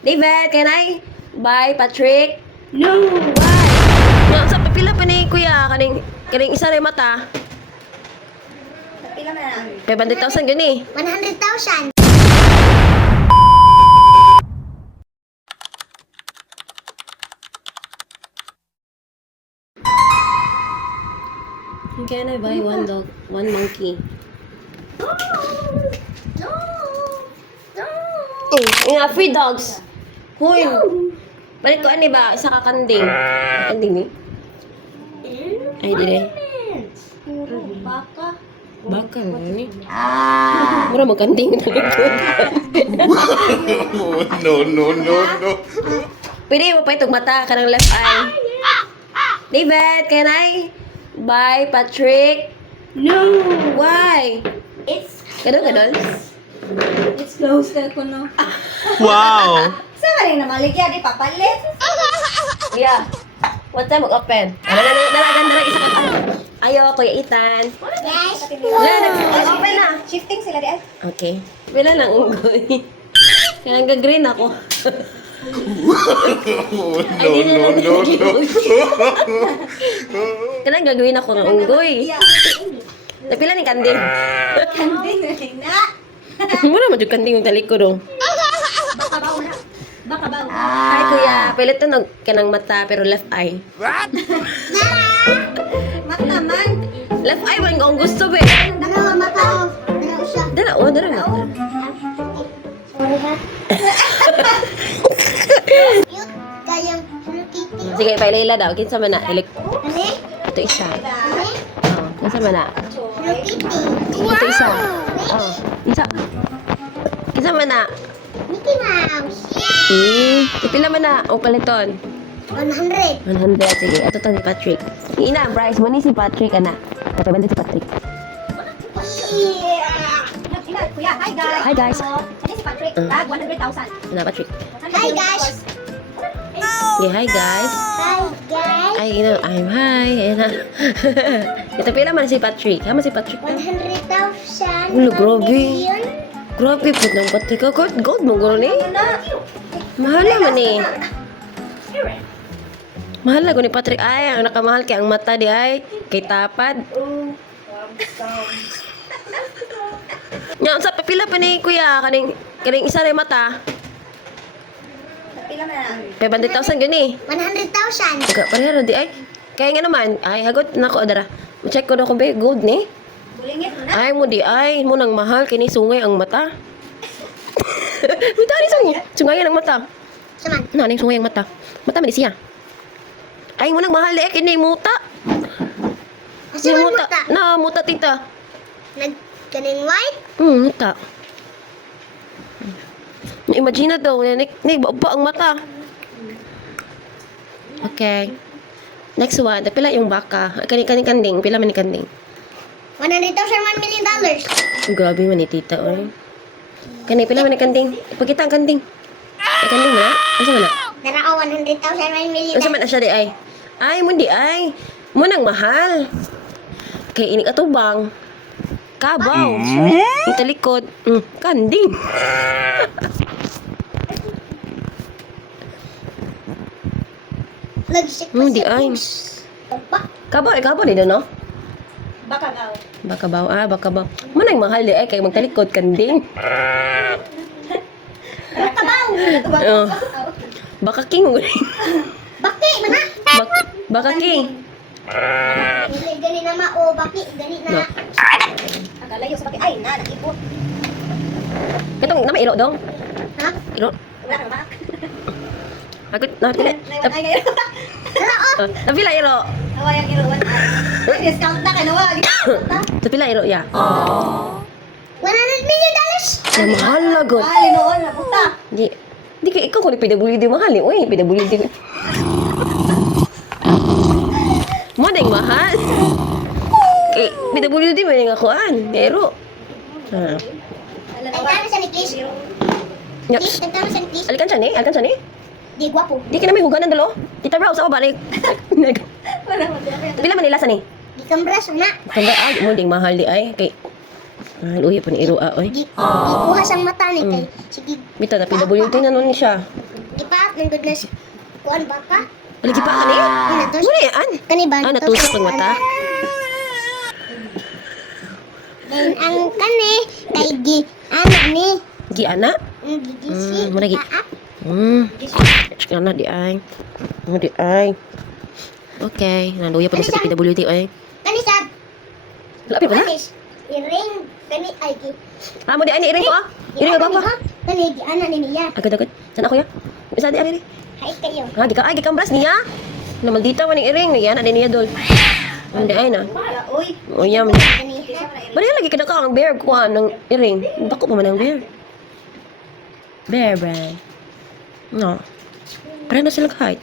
David, can I buy Patrick? No! Why? Nga, sa pipila pa ni kuya, kaning isa rin mata. Pila na lang. 500,000 gani. 100,000. Can I buy one dog, one monkey? No! No! Nga, free dogs. Huy. Balik ko ani ba? Isa ka kanding. Kanding ni? Ay, dire. Puro baka. Baka mo ni. Mura magkanding na likod. No. Pwede mo pa itong mata, kanang left eye. David, can I buy Patrick? No! Why? It's Gadol? It's close ka ko no. Wow! Sa rin na maligya di papalit. Yeah. What time mag-open? Dalagan isa ka. Ayo, Kuya Ethan. Yes. Wala, nag-open na. Shifting sila di ay. Okay. Wala lang unggoy. Kaya nag-green ako. No. Kaya gagawin ako ng unggoy. Napila ni kanding. Kanding na. Mura mo yung kanding yung talikod oh. Baka baw na. Baka baw. Hi Kuya, pilit to kanang mata pero left eye. Mat naman. Left eye man kung gusto be. Dalawa mata. Dalawa siya. Dala mata. Sorry ha. Cute kayang kitty. Sige, pailila daw. Kinsa man na. Ano? Ito isa. Ano? Oh, kinsa man na. Hello Kitty. Ito isa. Oh, isa. Kinsa man na. Mickey Mouse. Ipila man na. O paliton. 100. 100. Sige, ito to si Patrick. Ina, Bryce, mo ni si Patrick, ana. Kapag si Patrick. Kuya, hi guys. Hi, guys. Ano si Patrick? Tag 100,000. Ana, Patrick. Hi guys. Okay, hi guys. Hi guys. Ay, I'm hi. Ayan na. Ito pila man si Patrick. Hama si Patrick. 100,000. Ulo, grabe. 1 million. Grabe po ng Patrick. Gold mo guro ni. Mahal naman eh. Mahal na ko ni Patrick. Ay, ang nakamahal kay ang mata di ay. Kay tapad. Nya, sa pila pa ni kuya. Kaning isa rin mata. Pila na lang. 500,000 gani. 100,000. Ika, pareho di ay. Kaya nga naman. Ay, hagot na ko. Adara. Check ko na kung ba gold ni. Bulingit mo na. Ay mo di ay mo nang mahal kini sungay ang mata. Mita ni sungay ang mata. Saman. Na ning sungay ang mata. Mata man siya. Ay mo nang mahal di kini muta. Asa Ni man muta? Na muta tita. Kaning white? Muta. Imagine daw ni ba ang mata. Okay. Next one, pila yung baka. Kani kanding, pila man ni kanding. 100,000, $1 million. Grabe man ni tita oy. Kani pila man ni kanding. Ipakita ang kanding. Ay kanding na? Asa man na? Dara ko 100,000, $1 million. Asa man na siya di ay? Ay mo di ay. Mo nang mahal. Kay ini katubang. Kabaw. Italikod. Kanding. Nag-sick Di ay. Kabaw di no? Baka gaw. Baka baw. Mo nang mahal di ay kay magtalikod kanding. Baka baw. Oh. Baka king. Baki, mana? Baka king. Dili gani na mao, baki, gani No. na. Akalayo sa pati. Ay, na, nakipot. Katong nama iro dong. Ha? Iro. Wala ka ba? Ako na pila. Ay, ngayon. Dara oh. Napila iro. Nawa yung iruwan. Ay, discount na kay nawa. Napila iro ya. $100 million. Na mahal na gud. Ay, noon na puta. Di kay ikaw ko ni PWD mahal eh. Uy, PWD. Mo ding mahal. Kay PWD man nga kuan. Pero. Ha. Ay, tama sa ni Chris. Nya. Chris, tama sa ni Chris. Alkan siya ni? Di gwapo. Di ka na may huganan dalo. Kita bro sa balik. Wala mo. Pila man nila sa ni? Di kambras na. Tanda ay mo ding mahal di ay kay mahal uy pa ni iro oy. Di kuha sang mata ni kay. Sige. Bita na PWD na nun siya. nandun na si kuan baka. Lagi pa ka niya? Natos. Muna yan. Kani ba? Natusok ng mata. Dan ang kani kay gi ana ni. Gi ana? Gigisi. Muna gi. Kana di ay. Di ay. Okay, nanduya pa na sa PWD ay. Kani sa Lapi pa na? Anis, iring kani ay gi. Mo di ay ni iring ko ah. Iring ba ba? Kani gi ana ni niya. Agad-agad. Sana ako ya? Isa di ari. Hay kayo. Ay gikambras niya. Na maldita man ang iring niya na niya dol. Hindi ay na. Uy. O yan. Kani. Bari lagi kada ka ang bear kuha ng iring. Bako pa man ang bear. Bear brand. No. Pareho na sila kahit.